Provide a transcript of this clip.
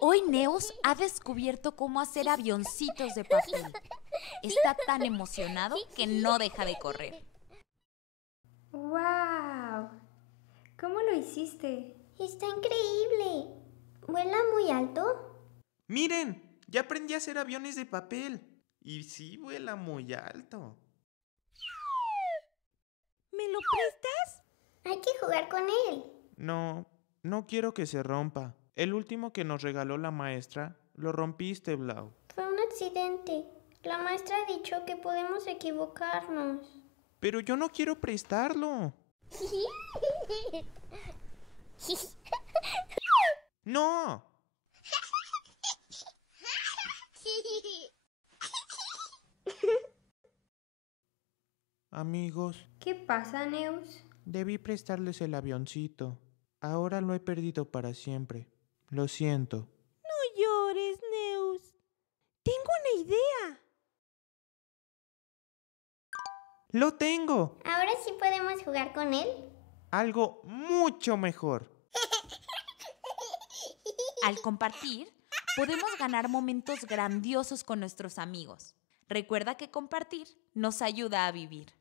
Hoy Neus ha descubierto cómo hacer avioncitos de papel. Está tan emocionado que no deja de correr. ¡Wow! ¿Cómo lo hiciste? Está increíble. ¿Vuela muy alto? ¡Miren! Ya aprendí a hacer aviones de papel. Y sí vuela muy alto. ¿Me lo prestas? Hay que jugar con él. No quiero que se rompa. El último que nos regaló la maestra, lo rompiste, Blau. Fue un accidente. La maestra ha dicho que podemos equivocarnos. Pero yo no quiero prestarlo. ¡No! Amigos, ¿Qué pasa, Neus? debí prestarles el avioncito. Ahora lo he perdido para siempre. Lo siento. No llores, Neus. Tengo una idea. ¡Lo tengo! ¿Ahora sí podemos jugar con él? Algo mucho mejor. Al compartir, podemos ganar momentos grandiosos con nuestros amigos. Recuerda que compartir nos ayuda a vivir.